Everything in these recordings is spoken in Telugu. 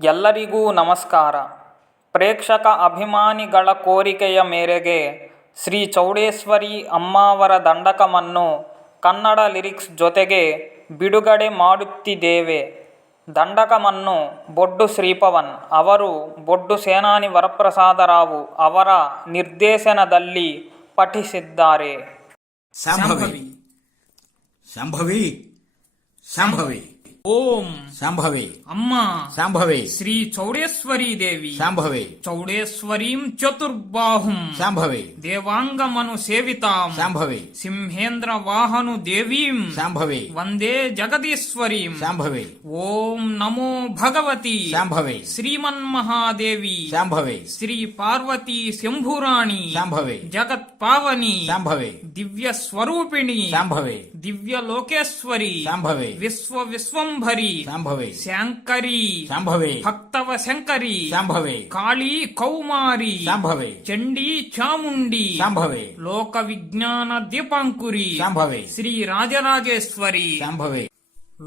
ಎಲ್ಲರಿಗೂ ನಮಸ್ಕಾರ. ಪ್ರೇಕ್ಷಕ ಅಭಿಮಾನಿಗಳ ಕೋರಿಕೆಯ ಮೇರೆಗೆ ಶ್ರೀ ಚೌಡೇಶ್ವರಿ ಅಮ್ಮಾವರ ದಂಡಕವನ್ನು ಕನ್ನಡ ಲಿರಿಕ್ಸ್ ಜೊತೆಗೆ ಬಿಡುಗಡೆ ಮಾಡುತ್ತಿದ್ದೇವೆ. ದಂಡಕವನ್ನು ಬೊಡ್ಡು ಶ್ರೀಪವನ್ ಅವರು ಬೊಡ್ಡು ಸೇನಾನಿ ವರಪ್ರಸಾದರಾವು ಅವರ ನಿರ್ದೇಶನದಲ್ಲಿ ಪಠಿಸಿದ್ದಾರೆ. ಶಾಂಭವಿ ಶಾಂಭವಿ ಶಾಂಭವಿ ಓಂ ಶಾಂಭವಿ ಅಮ್ಮ ಶಾಂಭವಿ ಶ್ರೀ ಚೌಡೇಶ್ವರಿ ದೇವಿ ಶಾಂಭವಿ ಚೌಡೇಶ್ವರೀಂ ಚತುರ್ಬಾಹುಂ ಶಾಂಭವಿ ದೇವಾಂಗಮನು ಸೇವಿತಾಂ ಶಾಂಭವಿ ಸಿಂಹೇಂದ್ರ ವಾಹನು ದೇವೀಂ ಶಾಂಭವಿ ವಂದೇ ಜಗದೀಶ್ವರೀಂ ಶಾಂಭವಿ ಓಂ ನಮೋ ಭಗವತಿ ಶಾಂಭವಿ ಶ್ರೀಮನ್ಮಹಾದೇವಿ ಶಾಂಭವಿ ಶ್ರೀ ಪಾರ್ವತಿ ಶಂಭುರಾಣಿ ಶಾಂಭವಿ ಜಗತ್ ಪಾವನಿ ಶಾಂಭವಿ ದಿವ್ಯ ಸ್ವರೂಪಿಣಿ ಶಾಂಭವಿ ದಿವ್ಯ ಲೋಕೇಶ್ವರಿ ಶಾಂಭವಿ ವಿಶ್ವಂಭರಿ ಶಾಂಭವಿ ಶಂಕರಿ ಶಾಂಭವಿ ಭಕ್ತವ ಶಂಕರಿ ಶಾಂಭವಿ ಕಾಳಿ ಕೌಮಾರಿ ಶಾಂಭವಿ ಚಂಡಿ ಚಾಮುಂಡಿ ಶಾಂಭವಿ ಲೋಕ ವಿಜ್ಞಾನ ದೀಪಾಂಕುರಿ ಶಾಂಭವಿ ಶ್ರೀ ರಾಜರಾಜೇಶ್ವರಿ ಶಾಂಭವಿ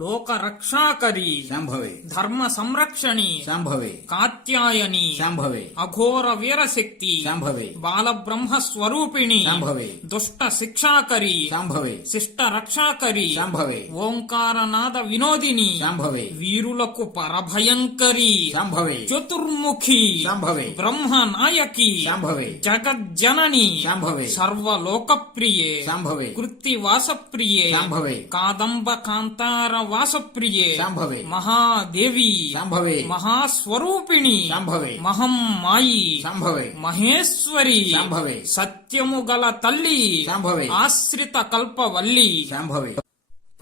ಲೋಕ ರಕ್ಷಾಕರಿ ಶಾಂಭವಿ ಧರ್ಮ ಸಂರಕ್ಷಣಿ ಶಾಂಭವಿ ಕಾತ್ಯಾಯನಿ ಶಾಂಭವಿ ಅಘೋರ ವೀರಶಕ್ತಿ ಶಾಂಭವಿ ಬಾಲಬ್ರಹ್ಮ ಸ್ವರೂಪಿಣಿ ಶಾಂಭವಿ ದುಷ್ಟ ಶಿಕ್ಷಾಕರಿ ಶಾಂಭವಿ ಶಿಷ್ಟ ರಕ್ಷಾಕರಿ ಶಾಂಭವಿ ಓಂಕಾರನಾದ ವಿನೋದಿನಿ ಶಾಂಭವಿ వీరులకు పరభయంకరి ಶಾಂಭವಿ చతుర్ముఖి ಶಾಂಭವಿ బ్రహ్మ నాయకి ಶಾಂಭವಿ జగజ్జనని ಶಾಂಭವಿ సర్వలోకప్రియే ಶಾಂಭವಿ కృత్తివాసప్రియే ಶಾಂಭವಿ కాదంబ కాంతార వాసప్రియే ಶಾಂಭವಿ మహాదేవి ಶಾಂಭವಿ మహాస్వరూపిణి ಶಾಂಭವಿ మహం మాయి ಶಾಂಭವಿ మహేశ్వరి ಶಾಂಭವಿ సత్యము గల తల్లి ಶಾಂಭವಿ ఆశ్రిత కల్పవల్లి ಶಾಂಭವಿ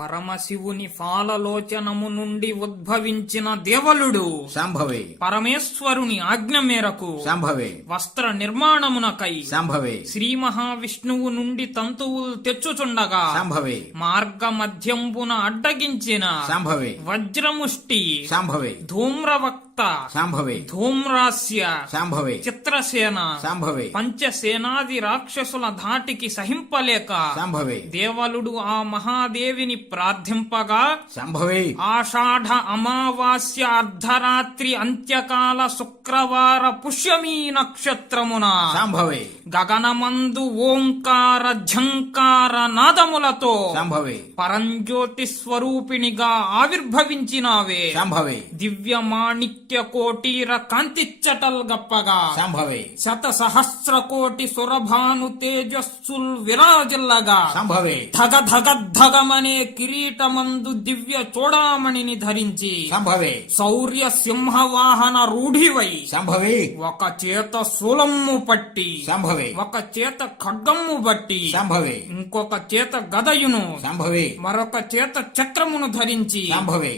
పరమశివుని ఫాలలోచనము నుండి ఉద్భవించిన దేవలుడు ಶಾಂಭವಿ పరమేశ్వరుని ఆజ్ఞ మేరకు ಶಾಂಭವಿ వస్త్ర నిర్మాణమునకై ಶಾಂಭವಿ శ్రీ మహావిష్ణువు నుండి తంతువులు తెచ్చుచుండగా ಶಾಂಭವಿ మార్గ మధ్యంబున అడ్డగించిన ಶಾಂಭವಿ వజ్రముష్టి ಶಾಂಭವಿ ధూమ్రవక్త ಶಾಂಭವಿ ధూమ్రాస్య ಶಾಂಭವಿ చిత్రసేన ಶಾಂಭವಿ పంచసేనాది రాక్షసుల ధాటికి సహింపలేక ಶಾಂಭವಿ దేవలుడు ఆ మహాదేవిని ప్రార్థింపగా ಶಾಂಭವಿ ఆషాఢ అమావాస్య అర్ధరాత్రి అంత్యకాల శుక్రవార పుష్యమీ నక్షత్రమున ಶಾಂಭವಿ గగనమందు ఓంకార ఝంకార నాదములతో ಶಾಂಭವಿ పరంజ్యోతి స్వరూపిణిగా ఆవిర్భవించినావే ಶಾಂಭವಿ దివ్య మాణిక్య కోటీర కాంతిచ్చటల్ గప్పగా ಶಾಂಭವಿ శత సహస్ర కోటి సురభాను తేజస్సుల్ విరాజిల్లగా ಶಾಂಭವಿ ధగ ధగ ధగమనే కిరీటమందు దివ్య చూడామణిని ధరించి ಶಾಂಭವಿ శౌర్య సింహవాహన రూఢివై ಶಾಂಭವಿ ఒక చేత శూలమ్ము పట్టి ಶಾಂಭವಿ ఒక చేత ఖడ్గమ్ము బట్టి ಶಾಂಭವಿ ఇంకొక చేత గదయును ಶಾಂಭವಿ మరొక చేత చక్రమును ధరించి ಶಾಂಭವಿ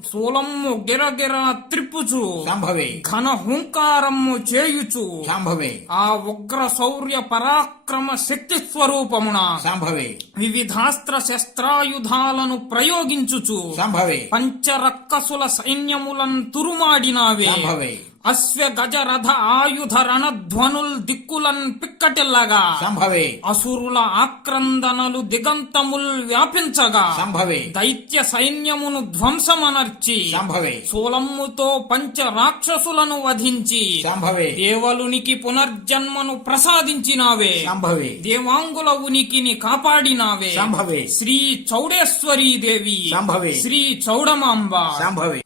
శూలమ్ము గిరగిర త్రిప్పుచు ಶಾಂಭವಿ ఘన హుంకారమ్ము చేయుచు ಶಾಂಭವಿ ఆ ఉగ్ర శౌర్య పరాక్రమ శక్తి స్వరూపమున ಶಾಂಭವಿ వివిధాస్త్ర శస్త్రాయుధాలను ప్రయోగించుచు ಶಾಂಭವಿ పంచరక్కసుల సైన్యములను తురుమాడినావే ಶಾಂಭವಿ అశ్వ గజ రథ ఆయుధ రణధ్వనుల్ దిక్కులన్ పిక్కటిల్లగా ಶಾಂಭವಿ అసురుల ఆక్రందనలు దిగంతముల్ వ్యాపించగా ಶಾಂಭವಿ దైత్య సైన్యమును ధ్వంసమనర్చి ಶಾಂಭವಿ శూలమ్ముతో పంచ రాక్షసులను వధించి ಶಾಂಭವಿ దేవలునికి పునర్జన్మను ప్రసాదించినావే ಶಾಂಭವಿ దేవాంగుల ఉనికిని కాపాడినావే ಶಾಂಭವಿ శ్రీ చౌడేశ్వరీ దేవి ಶಾಂಭವಿ శ్రీ చౌడమాంబ ಶಾಂಭವಿ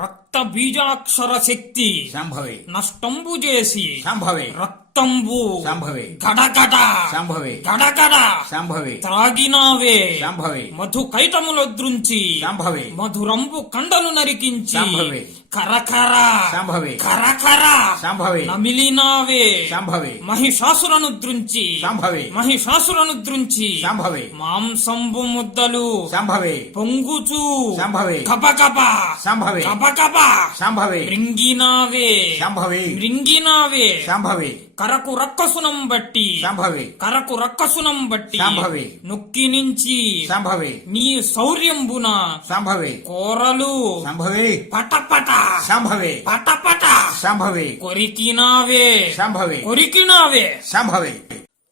రక్త బీజాక్షర శక్తి ಶಾಂಭವಿ నష్టంబు చేసి ಶಾಂಭವಿ రక్తంబు ಶಾಂಭವಿ గడగడ ಶಾಂಭವಿ గడగడ ಶಾಂಭವಿ త్రాగినావే ಶಾಂಭವಿ మధు కైటములో ద్రుంచి ಶಾಂಭವಿ మధురంబు కండలు నరికించి ಶಾಂಭವಿ కరకర ಶಾಂಭವಿ కరకర ಶಾಂಭವಿ నమిలినావే ಶಾಂಭವಿ మహిషాసురను ద్రుంచి ಶಾಂಭವಿ మహిషాసురను ద్రుంచి ಶಾಂಭವಿ మాంసంబు ముద్దలు ಶಾಂಭವಿ పొంగుచూ ಶಾಂಭವಿ కపకప ಶಾಂಭವಿ కపకప ಶಾಂಭವಿ మృంగినావే ಶಾಂಭವಿ మృంగినావే ಶಾಂಭವಿ కరకు రక్కసునం బట్టి ಶಾಂಭವಿ కరకు రక్కసునం బట్టి ಶಾಂಭವಿ నొక్కి నుంచి ಶಾಂಭವಿ నీ శౌర్యంబున ಶಾಂಭವಿ కోరలు ಶಾಂಭವಿ పటపట ಶಾಂಭವಿ పటపట ಶಾಂಭವಿ కొరికినావే ಶಾಂಭವಿ కొరికినావే ಶಾಂಭವಿ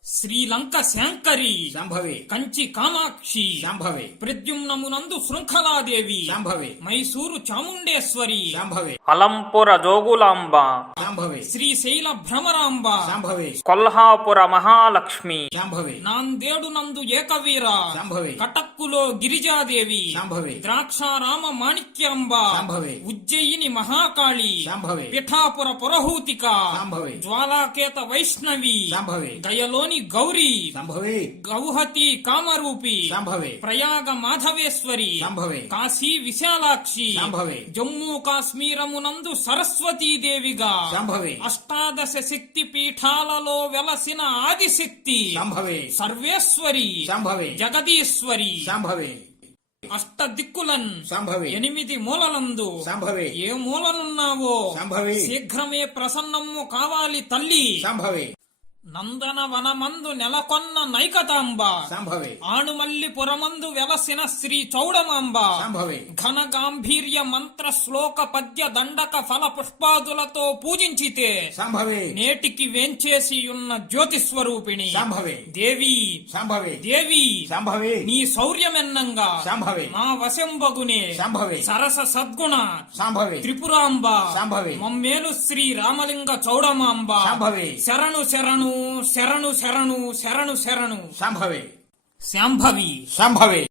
శ్రీలంక శాంకరి శాంభవి కంచి కామాక్షి శాంభవి ప్రద్యుమ్నమునందు శృంఖలాదేవి శాంభవి మైసూరు చాముండేశ్వరి శాంభవి అలంపుర జోగులాంబ శాంభవి శ్రీశైల భ్రమరాంబ శాంభవి కొల్హాపుర మహాలక్ష్మి శాంభవి నాందేడు నందు ఏకవీర శాంభవి కటక్కులో గిరిజాదేవి శాంభవి ద్రాక్షారామ మాణిక్యాంబ శాంభవి ఉజ్జయిని మహాకాళి శాంభవి పిఠాపుర పురహూతిక శాంభవి జ్వాలాకేత వైష్ణవి శాంభవి గయలోని గౌరీ శాంభవి గౌహతి కామరూపి శాంభవి ప్రయాగ మాధవేశ్వరి శాంభవి కాశీ విశాలాక్షి శాంభవి జమ్మూ కాశ్మీరమునందు సరస్వతీదేవిగా శాంభవి అష్టాదశ శక్తి పీఠాలలో వెలసిన ఆదిశక్తి శాంభవి సర్వేశ్వరి శాంభవి జగదీశ్వరి శాంభవి అష్ట దిక్కులన్ శాంభవి 8 మూలలందు శాంభవి ఏ మూలనున్నావో శాంభవి శీఘ్రమే ప్రసన్నము కావాలి తల్లి శాంభవి నందన వనమందు నెలకొన్న నైకతాంబ శాంభవి ఆణుమల్లి పురమందు వెలసిన శ్రీ చౌడమాంబ శాంభవి ఘన గాంభీర్య మంత్ర శ్లోక పద్య దండక ఫల పుష్పాదులతో పూజించితే శాంభవి నేటికి వేంచేసి ఉన్న జ్యోతి స్వరూపిణి శాంభవి దేవి శాంభవి దేవి శాంభవి నీ శౌర్యమెన్నంగా శాంభవి మా వశంబగునే శాంభవి సరస సద్గుణ శాంభవి త్రిపురాంబ శాంభవి మమ్మేలు శ్రీ రామలింగ చౌడమాంబ శాంభవి శరణు శరణు శరణు శరణు శరణు శరణు శాంభవి శాంభవి శాంభవి